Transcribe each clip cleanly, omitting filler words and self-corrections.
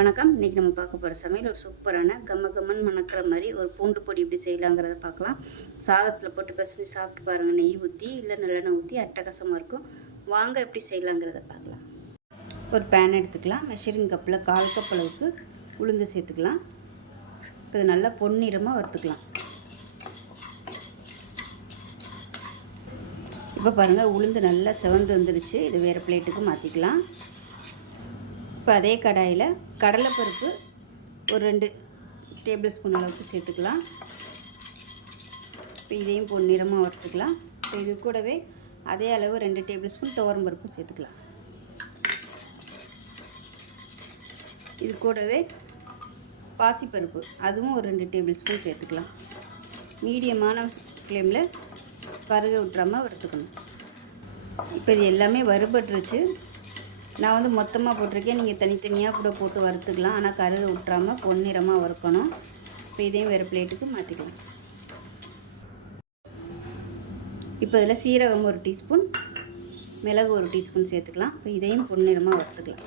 வணக்கம். இன்றைக்கி நம்ம பார்க்க போகிற சமையல் ஒரு சூப்பரான கம்மன் மணக்கிற மாதிரி ஒரு பூண்டு பொடி எப்படி செய்யலாங்கிறத பார்க்கலாம். சாதத்தில் போட்டு பிசைஞ்சு சாப்பிட்டு பாருங்கள். நெய் ஊற்றி இல்லை நல்லெண்ணெய் ஊற்றி அட்டகாசமாக இருக்கும். வாங்க எப்படி செய்யலாங்கிறத பார்க்கலாம். ஒரு பேன் எடுத்துக்கலாம். மெஷரிங் கப்பில் 1/4 கப் அளவுக்கு உளுந்து சேர்த்துக்கலாம். இப்போ இது நல்லா பொன்னிறமாக வறுத்துக்கலாம். இப்போ பாருங்கள், உளுந்து நல்லா செவந்து வந்துடுச்சு. இது வேறு பிளேட்டுக்கு மாற்றிக்கலாம். இப்போ அதே கடாயில் கடலைப்பருப்பு ஒரு 2 டேபிள் ஸ்பூன் அளவுக்கு சேர்த்துக்கலாம். இப்போ இதையும் பொன்னிறமாக வறுத்துக்கலாம். இப்போ இது கூடவே அதே அளவு 2 டேபிள் ஸ்பூன் துவரம் பருப்பு சேர்த்துக்கலாம். இது கூடவே பாசிப்பருப்பு அதுவும் ஒரு 2 டேபிள் ஸ்பூன் சேர்த்துக்கலாம். மீடியமான ஃப்ளேமில் கருக விட்டுறாமல் வறுத்துக்கணும். இப்போ இது எல்லாமே வறுபட்டுருச்சு. நான் மொத்தமாக போட்டிருக்கேன். நீங்கள் தனித்தனியாக கூட போட்டு வறுத்துக்கலாம். ஆனால் கருக விட்டுறாமல் பொன்னிறமாக வறுக்கணும். இப்போ இதையும் வேறு பிளேட்டுக்கு மாற்றிக்கலாம். இப்போ இதில் சீரகம் 1 டீஸ்பூன், மிளகு 1 டீஸ்பூன் சேர்த்துக்கலாம். இப்போ இதையும் பொன்னிறமாக வறுத்துக்கலாம்.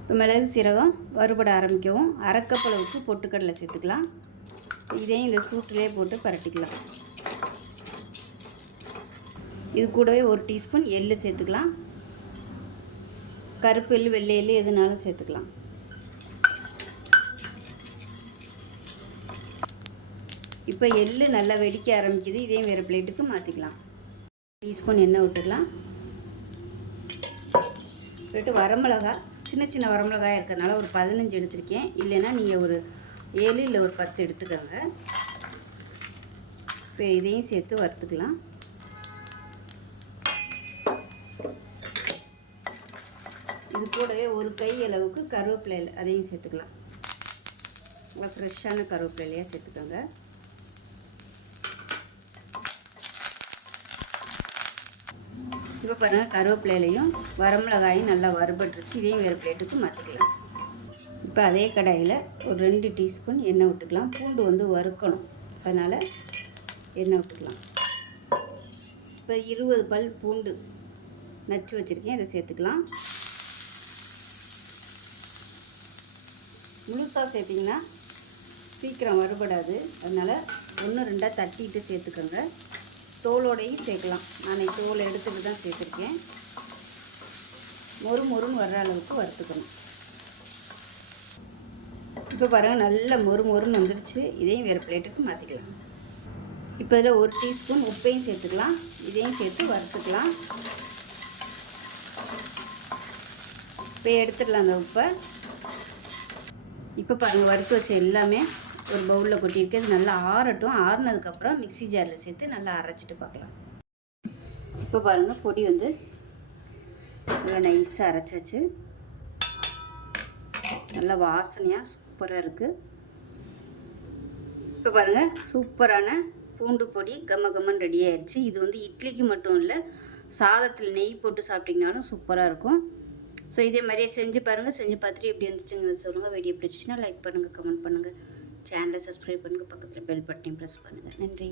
இப்போ மிளகு சீரகம் வறுபட ஆரம்பிக்கவும் 1/2 கப் அளவுக்கு பொட்டுக்கடலை சேர்த்துக்கலாம். இதையும் இந்த சூட்டிலே போட்டு பரட்டிக்கலாம். இது கூடவே 1 டீஸ்பூன் எள்ளு சேர்த்துக்கலாம். கருப்பு எள்ளு வெள்ளை எள்ளு எதுனாலும் சேர்த்துக்கலாம். இப்போ எள்ளு நல்லா வெடிக்க ஆரம்பிக்குது. இதையும் வேறு பிளேட்டுக்கு மாற்றிக்கலாம். டீஸ்பூன் எண்ணெய் விட்டுக்கலாம். போட்டு வரமிளகா சின்ன சின்ன வரமிளகாயாக இருக்கிறதுனால ஒரு 15 எடுத்திருக்கேன். இல்லைன்னா நீங்கள் ஒரு 7 இல்லை ஒரு 10 எடுத்துக்கோங்க. இப்போ இதையும் சேர்த்து வறுத்துக்கலாம். இது கூடவே ஒரு கை அளவுக்கு கருவேப்பிலை அதையும் சேர்த்துக்கலாம். நல்லா ஃப்ரெஷ்ஷான கருவேப்பிலையாக சேர்த்துக்கோங்க. இப்போ பாருங்கள், கருவேப்பிலையிலையும் வரமிளகாயும் நல்லா வறுபட்டுருச்சு. இதையும் வேறு பிளேட்டுக்கு மாற்றிக்கலாம். இப்போ அதே கடாயில் ஒரு 2 டீஸ்பூன் எண்ணெய் விட்டுக்கலாம். பூண்டு வறுக்கணும், அதனால் எண்ணெய் விட்டுக்கலாம். இப்போ 20 பல் பூண்டு நச்சு வச்சுருக்கேன், இதை சேர்த்துக்கலாம். முழுசாக சேர்த்திங்கன்னா சீக்கிரம் வறுபடாது. அதனால் 1-2 தட்டிட்டு சேர்த்துக்கோங்க. தோலோடையும் சேர்க்கலாம். நான் தோலை எடுத்துகிட்டு தான் சேர்த்துருக்கேன். மொறுன்னு வர்ற அளவுக்கு வறுத்துக்கணும். இப்போ பாருங்கள், நல்ல மொறுன்னு வந்துடுச்சு. இதையும் வேறு பிளேட்டுக்கு மாற்றிக்கலாம். இப்போ இதில் 1 டீஸ்பூன் உப்பையும் சேர்த்துக்கலாம். இதையும் சேர்த்து வறுத்துக்கலாம். இப்போ எடுத்துடலாம் அந்த உப்பை. இப்போ பாருங்கள், வறுத்து வச்ச எல்லாமே ஒரு பவுலில் கொட்டியிருக்கு. இது நல்லா ஆறட்டும். ஆறுனதுக்கப்புறம் மிக்ஸி ஜாரில் சேர்த்து நல்லா அரைச்சிட்டு பார்க்கலாம். இப்போ பாருங்கள், பொடி நல்லா நைஸாக அரைச்சாச்சு. நல்லா வாசனையாக சூப்பராக இருக்குது. இப்போ பாருங்கள், சூப்பரான பூண்டு பொடி கம்மன் ரெடி ஆயிடுச்சு. இது இட்லிக்கு மட்டும் இல்லை, சாதத்தில் நெய் போட்டு சாப்பிட்டிங்கனாலும் சூப்பராக இருக்கும். ஸோ இதே மாதிரியே செஞ்சு பாருங்கள். செஞ்சு பார்த்துட்டு எப்படி இருந்துச்சுங்கிறது சொல்லுங்கள். வீடியோ பிடிச்சின்னா லைக் பண்ணுங்கள், கமெண்ட் பண்ணுங்கள், சேனலை சப்ஸ்கிரைப் பண்ணுங்கள், பக்கத்தில் பெல் பட்டனையும் ப்ரெஸ் பண்ணுங்கள். நன்றி.